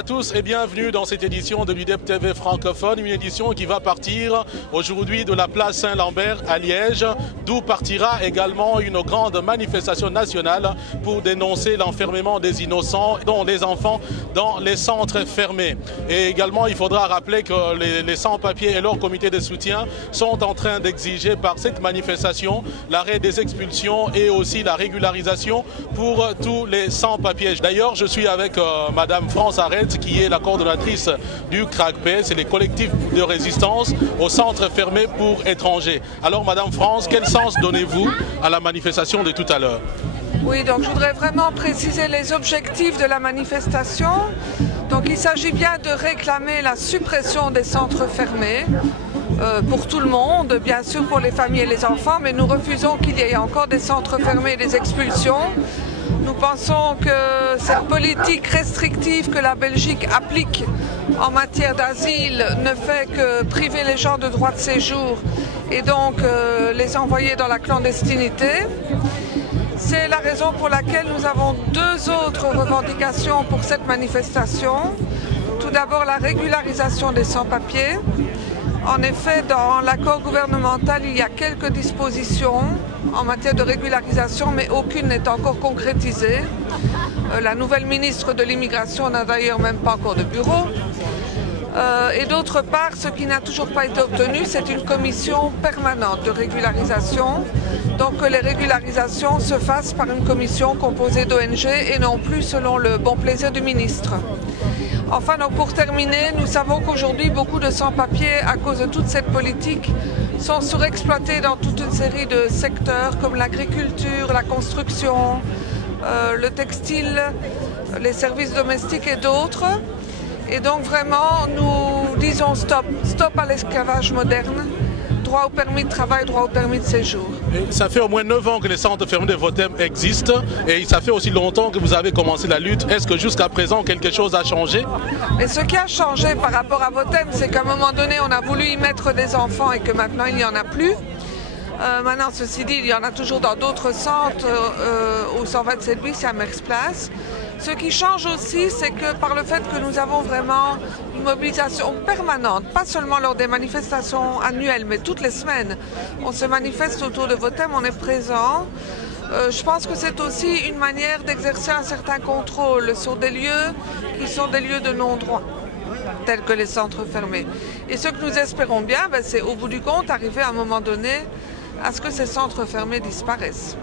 à tous et bienvenue dans cette édition de l'UDEP TV francophone, une édition qui va partir aujourd'hui de la place Saint-Lambert à Liège, d'où partira également une grande manifestation nationale pour dénoncer l'enfermement des innocents, dont les enfants, dans les centres fermés. Et également, il faudra rappeler que les sans-papiers et leur comité de soutien sont en train d'exiger par cette manifestation l'arrêt des expulsions et aussi la régularisation pour tous les sans-papiers. D'ailleurs, je suis avec Madame France Arrête, qui est la coordonnatrice du CRACP, c'est les collectifs de résistance au centre fermé pour étrangers. Alors Madame France, quel sens donnez-vous à la manifestation de tout à l'heure? Oui, donc je voudrais vraiment préciser les objectifs de la manifestation. Donc il s'agit bien de réclamer la suppression des centres fermés pour tout le monde, bien sûr pour les familles et les enfants, mais nous refusons qu'il y ait encore des centres fermés et des expulsions. Nous pensons que cette politique restrictive que la Belgique applique en matière d'asile ne fait que priver les gens de droit de séjour et donc les envoyer dans la clandestinité. C'est la raison pour laquelle nous avons deux autres revendications pour cette manifestation. Tout d'abord, la régularisation des sans-papiers. En effet, dans l'accord gouvernemental, il y a quelques dispositions en matière de régularisation, mais aucune n'est encore concrétisée. La nouvelle ministre de l'immigration n'a d'ailleurs même pas encore de bureau. Et d'autre part, ce qui n'a toujours pas été obtenu, c'est une commission permanente de régularisation. Donc que les régularisations se fassent par une commission composée d'ONG et non plus selon le bon plaisir du ministre. Enfin, donc pour terminer, nous savons qu'aujourd'hui, beaucoup de sans-papiers, à cause de toute cette politique, sont surexploités dans toute une série de secteurs comme l'agriculture, la construction, le textile, les services domestiques et d'autres. Et donc vraiment, nous disons stop, stop à l'esclavage moderne, droit au permis de travail, droit au permis de séjour. Et ça fait au moins 9 ans que les centres fermés de Votem existent et ça fait aussi longtemps que vous avez commencé la lutte. Est-ce que jusqu'à présent quelque chose a changé? Mais ce qui a changé par rapport à Votem, c'est qu'à un moment donné, on a voulu y mettre des enfants et que maintenant il n'y en a plus. Maintenant, ceci dit, il y en a toujours dans d'autres centres, au 127 bis et à Merckx-Place. Ce qui change aussi, c'est que par le fait que nous avons vraiment une mobilisation permanente, pas seulement lors des manifestations annuelles, mais toutes les semaines, on se manifeste autour de Votem, on est présent. Je pense que c'est aussi une manière d'exercer un certain contrôle sur des lieux qui sont des lieux de non-droit, tels que les centres fermés. Et ce que nous espérons bien, c'est au bout du compte arriver à un moment donné à ce que ces centres fermés disparaissent.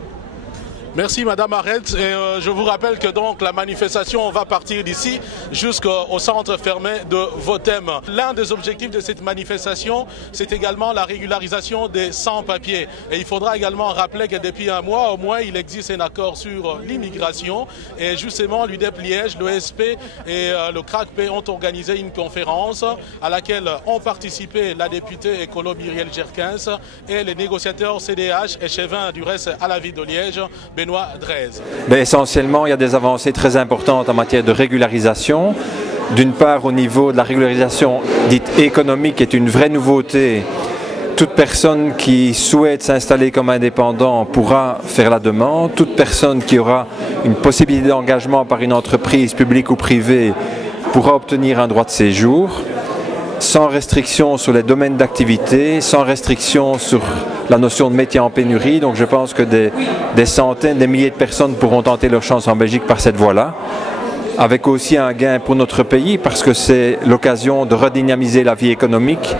Merci Madame Arrête et je vous rappelle que donc la manifestation va partir d'ici jusqu'au centre fermé de Votem. L'un des objectifs de cette manifestation, c'est également la régularisation des sans-papiers. Et il faudra également rappeler que depuis un mois au moins, il existe un accord sur l'immigration. Et justement, l'UDEP Liège, l'ESP et le CRACP ont organisé une conférence à laquelle ont participé la députée écolo Myriel Jerkins et les négociateurs CDH et Chevin du reste à la ville de Liège, Benoît Drèze. Essentiellement, il y a des avancées très importantes en matière de régularisation. D'une part, au niveau de la régularisation dite économique, qui est une vraie nouveauté. Toute personne qui souhaite s'installer comme indépendant pourra faire la demande. Toute personne qui aura une possibilité d'engagement par une entreprise publique ou privée pourra obtenir un droit de séjour, sans restriction sur les domaines d'activité, sans restriction sur la notion de métier en pénurie. Donc je pense que des centaines, des milliers de personnes pourront tenter leur chance en Belgique par cette voie-là, avec aussi un gain pour notre pays parce que c'est l'occasion de redynamiser la vie économique.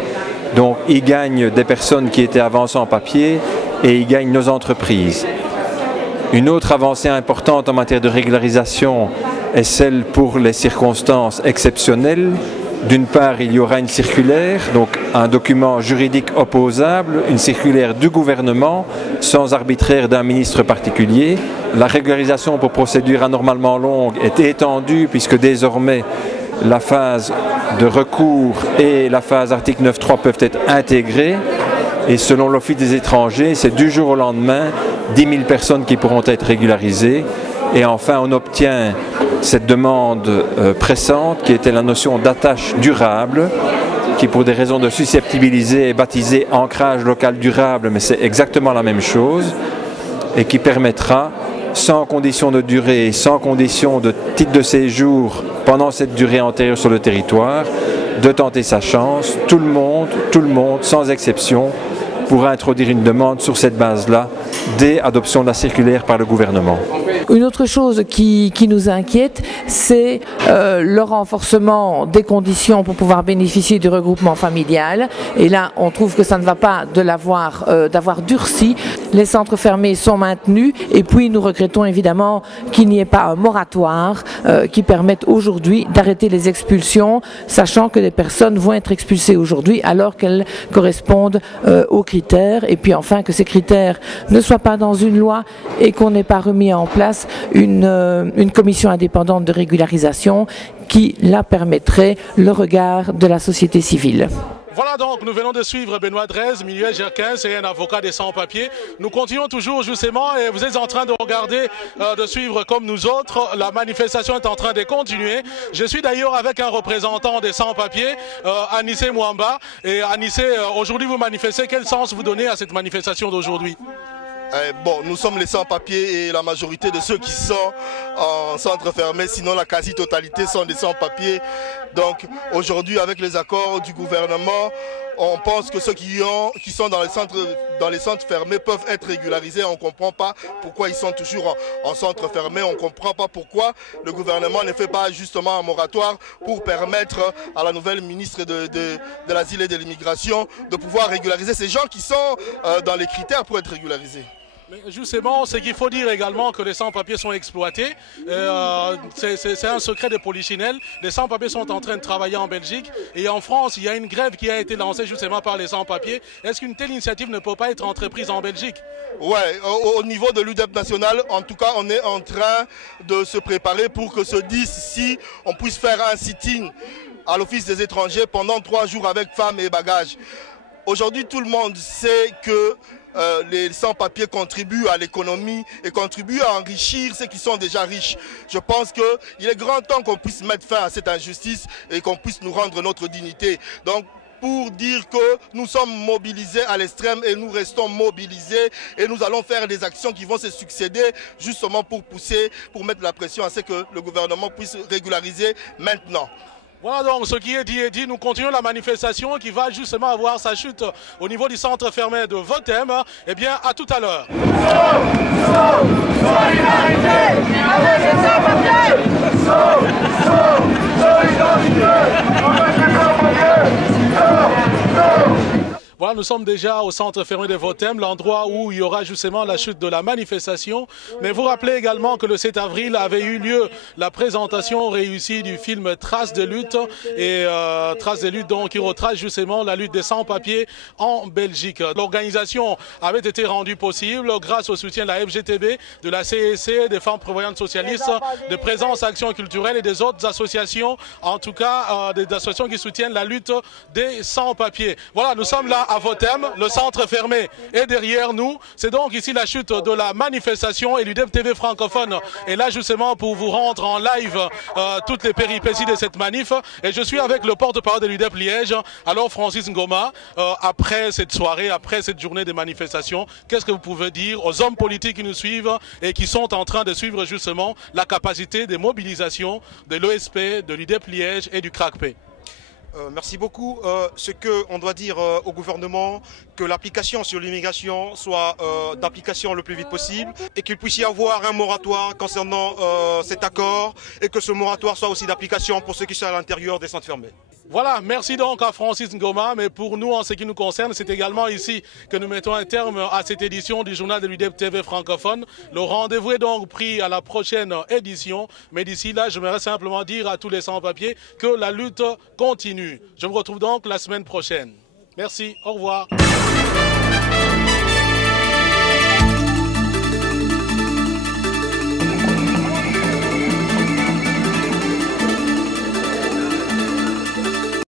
Donc y gagnent des personnes qui étaient avant sans papier et y gagnent nos entreprises. Une autre avancée importante en matière de régularisation est celle pour les circonstances exceptionnelles. D'une part, il y aura une circulaire, donc un document juridique opposable, une circulaire du gouvernement, sans arbitraire d'un ministre particulier. La régularisation pour procédure anormalement longue est étendue puisque désormais la phase de recours et la phase article 9.3 peuvent être intégrées. Et selon l'Office des étrangers, c'est du jour au lendemain 10 000 personnes qui pourront être régularisées. Et enfin, on obtient cette demande pressante qui était la notion d'attache durable, qui pour des raisons de susceptibiliser est baptisée ancrage local durable, mais c'est exactement la même chose, et qui permettra, sans condition de durée, sans condition de titre de séjour pendant cette durée antérieure sur le territoire, de tenter sa chance. Tout le monde, sans exception, pourra introduire une demande sur cette base-là dès adoption de la circulaire par le gouvernement. Une autre chose qui nous inquiète, c'est le renforcement des conditions pour pouvoir bénéficier du regroupement familial. Et là, on trouve que ça ne va pas d'avoir durci. Les centres fermés sont maintenus et puis nous regrettons évidemment qu'il n'y ait pas un moratoire qui permette aujourd'hui d'arrêter les expulsions, sachant que les personnes vont être expulsées aujourd'hui alors qu'elles correspondent aux critères. Et puis enfin que ces critères ne soient pas dans une loi et qu'on n'ait pas remis en place une commission indépendante de régularisation qui là permettrait le regard de la société civile. Voilà donc, nous venons de suivre Benoît Drez, Minuel Gerquin, c'est un avocat des sans-papiers. Nous continuons toujours justement et vous êtes en train de regarder, de suivre comme nous autres. La manifestation est en train de continuer. Je suis d'ailleurs avec un représentant des sans-papiers, Anissé Mwamba. Et Anissé, aujourd'hui vous manifestez, quel sens vous donnez à cette manifestation d'aujourd'hui ? Bon, nous sommes les sans-papiers et la majorité de ceux qui sont en centre fermé, sinon la quasi-totalité sont des sans-papiers. Donc aujourd'hui, avec les accords du gouvernement, on pense que ceux qui sont dans les centres fermés peuvent être régularisés. On ne comprend pas pourquoi ils sont toujours en centre fermé. On ne comprend pas pourquoi le gouvernement ne fait pas justement un moratoire pour permettre à la nouvelle ministre de l'Asile et de l'Immigration de pouvoir régulariser ces gens qui sont dans les critères pour être régularisés. Mais justement, ce qu'il faut dire également que les sans-papiers sont exploités. C'est un secret de polichinelle. Les sans-papiers sont en train de travailler en Belgique. Et en France, il y a une grève qui a été lancée justement par les sans-papiers. Est-ce qu'une telle initiative ne peut pas être entreprise en Belgique? Ouais, au niveau de l'UDEP national, en tout cas, on est en train de se préparer pour que ce 10-ci, on puisse faire un sit-in à l'Office des étrangers pendant 3 jours avec femmes et bagages. Aujourd'hui, tout le monde sait que les sans-papiers contribuent à l'économie et contribuent à enrichir ceux qui sont déjà riches. Je pense qu'il est grand temps qu'on puisse mettre fin à cette injustice et qu'on puisse nous rendre notre dignité. Donc, pour dire que nous sommes mobilisés à l'extrême et nous restons mobilisés et nous allons faire des actions qui vont se succéder justement pour pousser, pour mettre la pression à ce que le gouvernement puisse régulariser maintenant. Voilà donc ce qui est dit est dit. Nous continuons la manifestation qui va justement avoir sa chute au niveau du centre fermé de Votem. Eh bien, à tout à l'heure. Voilà, nous sommes déjà au centre fermé de Votem, l'endroit où il y aura justement la chute de la manifestation. Mais vous rappelez également que le 7 avril avait eu lieu la présentation réussie du film Traces de lutte. Et Traces de lutte, donc, qui retrace justement la lutte des sans-papiers en Belgique. L'organisation avait été rendue possible grâce au soutien de la FGTB, de la CEC, des femmes prévoyantes socialistes, de Présence Action Culturelle et des autres associations, en tout cas des associations qui soutiennent la lutte des sans-papiers. Voilà, nous sommes là à Votem, le centre fermé est derrière nous. C'est donc ici la chute de la manifestation et l'UDEP TV francophone est là justement pour vous rendre en live toutes les péripéties de cette manif. Et je suis avec le porte-parole de l'UDEP Liège, alors Francis Ngoma. Après cette soirée, après cette journée de manifestation, qu'est-ce que vous pouvez dire aux hommes politiques qui nous suivent et qui sont en train de suivre justement la capacité de mobilisation de l'OSP, de l'UDEP Liège et du CRACP? Merci beaucoup. Ce qu'on doit dire au gouvernement, que l'application sur l'immigration soit d'application le plus vite possible et qu'il puisse y avoir un moratoire concernant cet accord et que ce moratoire soit aussi d'application pour ceux qui sont à l'intérieur des centres fermés. Voilà, merci donc à Francis Ngoma, mais pour nous, en ce qui nous concerne, c'est également ici que nous mettons un terme à cette édition du journal de l'UDEP TV francophone. Le rendez-vous est donc pris à la prochaine édition, mais d'ici là, j'aimerais simplement dire à tous les sans-papiers que la lutte continue. Je vous retrouve donc la semaine prochaine. Merci, au revoir.